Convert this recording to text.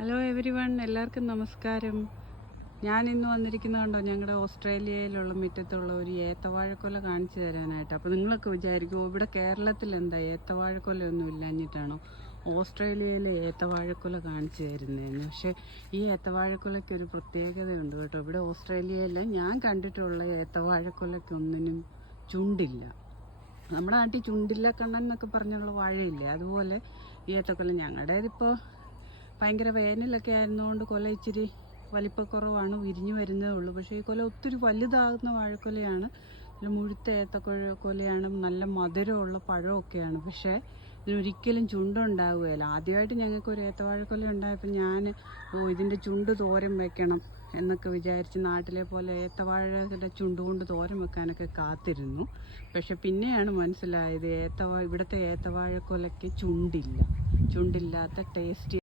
Hello every one, എല്ലാവർക്കും നമസ്കാരം. ഞാൻ ഇന്ന് വന്നിരിക്കുന്നതുകൊണ്ടോ ഞങ്ങളുടെ ഓസ്ട്രേലിയയിലുള്ള മുറ്റത്തുള്ള ഒരു ഏത്തവാഴക്കൊല കാണിച്ചു തരാനായിട്ട്. അപ്പോൾ നിങ്ങളൊക്കെ വിചാരിക്കും, ഇവിടെ കേരളത്തിൽ എന്താ ഏത്തവാഴക്കൊലയൊന്നും ഇല്ലാഞ്ഞിട്ടാണോ ഓസ്ട്രേലിയയിലെ ഏത്തവാഴക്കൊല കാണിച്ചു തരുന്നതെന്ന്. പക്ഷേ ഈ ഏത്തവാഴക്കൊലയ്ക്ക് ഒരു പ്രത്യേകതയുണ്ട് കേട്ടോ. ഇവിടെ ഓസ്ട്രേലിയയിൽ ഞാൻ കണ്ടിട്ടുള്ള ഏത്തവാഴക്കൊലയ്ക്കൊന്നിനും ചുണ്ടില്ല. നമ്മുടെ നാട്ടിൽ ചുണ്ടില്ല കണ്ണൻ എന്നൊക്കെ പറഞ്ഞുള്ള വാഴയില്ലേ, അതുപോലെ ഈ ഏത്തക്കൊല ഞങ്ങളുടേതിപ്പോൾ ഭയങ്കര വേനലൊക്കെ ആയിരുന്നുകൊണ്ട് കൊല ഇച്ചിരി വലിപ്പക്കുറവാണ്, വിരിഞ്ഞു വരുന്നതേ ഉള്ളൂ. പക്ഷേ ഈ കൊല ഒത്തിരി വലുതാകുന്ന വാഴക്കൊലയാണ്, മുഴുത്ത ഏത്തക്കൊലയാണ്, നല്ല മധുരമുള്ള പഴമൊക്കെയാണ്. പക്ഷേ ഇതിനൊരിക്കലും ചുണ്ടുണ്ടാവുകയില്ല. ആദ്യമായിട്ട് ഞങ്ങൾക്കൊരു ഏത്തവാഴക്കൊല ഉണ്ടായപ്പോൾ ഞാൻ ഇതിൻ്റെ ചുണ്ട് തോരൻ വെക്കണം എന്നൊക്കെ വിചാരിച്ച് നാട്ടിലെ പോലെ ഏത്തവാഴയുടെ ചുണ്ടുകൊണ്ട് തോരൻ വെക്കാനൊക്കെ കാത്തിരുന്നു. പക്ഷെ പിന്നെയാണ് മനസ്സിലായത് ഇവിടുത്തെ ഏത്തവാഴക്കൊലയ്ക്ക് ചുണ്ടില്ലാത്ത ടേസ്റ്റി